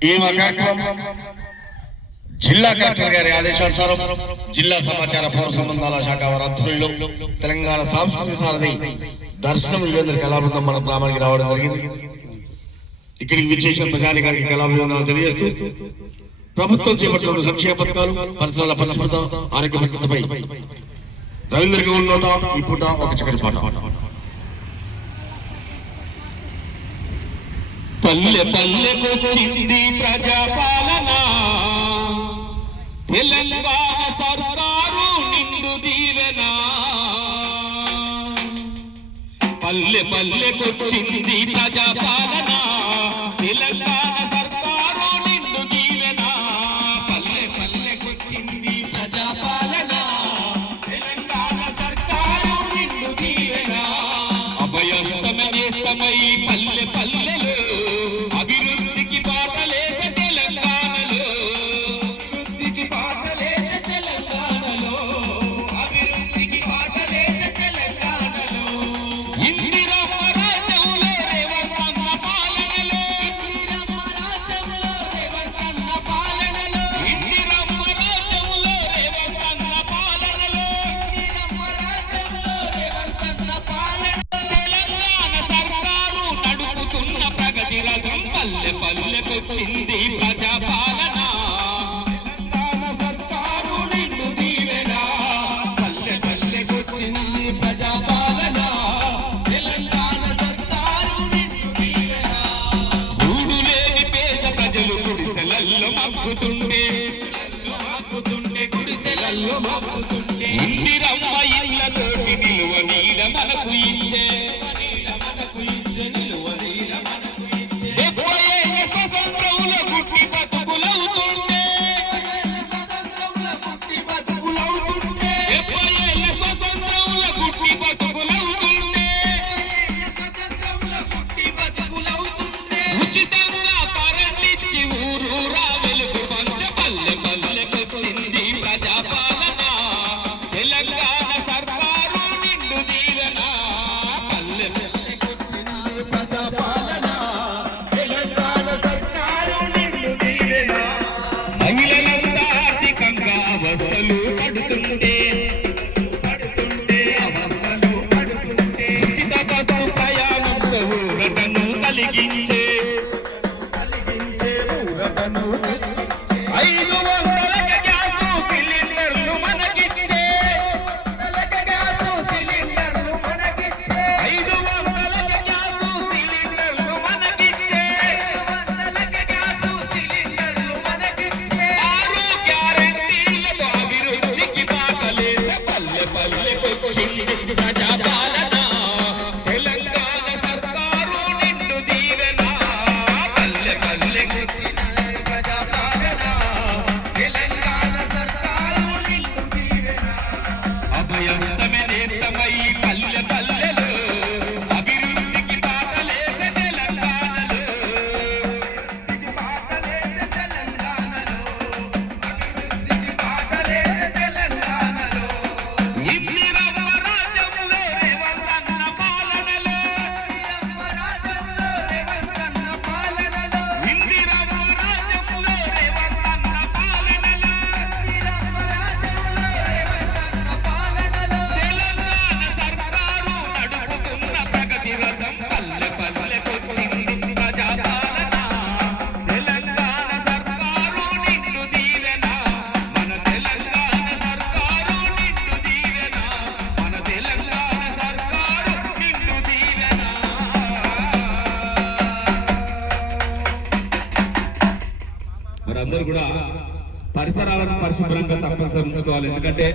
ఈ కార్యక్రమం జిల్లా కలెక్టర్ గారి ఆదేశానుసారం జిల్లా సమాచార పౌర సంబంధాల శాఖ వారి ఆధ్వర్యంలో తెలంగాణ సాంస్కృతిక సారథి దర్శనం యువేంద్ర కళాబృందం మన గ్రామానికి రావడం జరిగింది. ఇక్కడికి విచ్చేసిన ప్రజానికానికి కళాభివందనాలు తెలియజేస్తూ ప్రభుత్వం చేపట్టిన సంక్షేమ పథకాలు, పరిసరాల పరిశుభ్రత, ఆరోగ్య భద్రతపై రవీంద్ర గౌడ్ నోట ఈ పూట ఒక చక్కటి పాట. పల్లె పల్లెకొచ్చింది ప్రజాపాలన, తెలంగాణ సర్కారు నిండు దీవెన. పల్లె పల్లెకొచ్చింది ప్రజాపాలన, తెలంగాణ సర్కారు నిండు దీవెన. పల్లె పల్లెకొచ్చింది ప్రజాపాలన, తెలంగాణ సర్కారు నిండు దీవెన. అభయస్తమై పల్లె పల్లెలో అభివృద్ధికి బాటలేసే తెలంగాణలో, అభివృద్ధికి బాటలేసే తెలంగాణలో, అభివృద్ధికి బాటలేసే తెలంగాణలో. ఇందిరమ్మ రాజ్యంలో రేవంతన్న పాలనలో, ఇందిరమ్మ రాజ్యంలో రేవంతన్న పాలనలో, ఇందిరమ్మ రాజ్యంలో రేవంతన్న పాలనలో, ఇందిరమ్మ రాజ్యంలో రేవంతన్న పాలనలో. తెలంగాణ సర్కారు నడుపుతున్న ప్రగతి రథం పల్లె పల్లెకొచ్చింది ప్రజాపాలన, తెలంగాణ సర్కారు నిండు దీవెన. పల్లె పల్లెకొచ్చింది ప్రజాపాలన, తెలంగాణ సర్కారు నిండు దీవెన. గూడు లేని పేద ప్రజలు గుడిసెలల్లో మగ్గుతుంటే, గుడిసెలల్లో మగ్గుతుంటే ఇందిరమ్మ ఇళ్ళతోటి నిలువ నీడ మనకు ఇచ్చే, స్వతంత్రంలో పుట్టి బతుకులవుతుంటే, 70 ఏళ్ళ స్వతంత్రంలో పుట్టి బతుకులవుతుంటే, ఉచితంగా కరెంటిచ్చి ఊరూరా వెలుగు పంచ. పల్లె పల్లెకొచ్చింది ప్రజాపాలన, తెలంగాణ సర్కారు నిండు దీవెన. పల్లె పల్లెకొచ్చింది ప్రజాపాలన, తెలంగాణ సర్కారు నిండు దీవెన. మహిళలంతా ఆర్థికంగా అవస్థలు పడుతుంటే, ఉచిత బస్సు ప్రయాణంతో ఊరటను కలిగించే, 500కి గ్యాసు సిలిండర్లు మనకిచ్చే, 500కి గ్యాసు సిలిండర్లు మనకిచ్చే. 6 గ్యారెంటీలతో అభివృద్ధికి బాటలేసే పల్లె పల్లెకొచ్చింది ప్రజాపాలన, తెలంగాణ సర్కారు నిండు దీవెన. పల్లె పల్లెకొచ్చింది ప్రజాపాలన, తెలంగాణ సర్కారు నిండు దీవెన. అభయస్తమై పల్లె పల్లెలో అభివృద్ధికి బాటలేసే తెలంగాణలో, అభివృద్ధికి బాటలేసే తెలంగాణలో, అభివృద్ధికి బాటలేసే తెలంగాణలో. ఇందిరమ్మ రాజ్యంలో రేవంతన్న పాలనలో, ఇందిరమ్మ రాజ్యంలో రేవంతన్న పాలనలో, ఇందిరమ్మ రాజ్యంలో రేవంతన్న పాలనలో, ఇందిరమ్మ రాజ్యంలో రేవంతన్న పాలనలో. తెలంగాణ సర్కారు నడుపుతున్న ప్రగతి రథం పల్లె పల్లెకొచ్చింది ప్రజాపాలన, తెలంగాణ సర్కారు నిండు దీవెన. మన తెలంగాణ సర్కారు నిండు దీవెన, మన తెలంగాణ సర్కారు నిండు దీవెన. మరందరూ కూడా పరిసరాలను పరిశుభ్రంగా తప్పనిసరి ఉంచుకోవాలి. ఎందుకంటే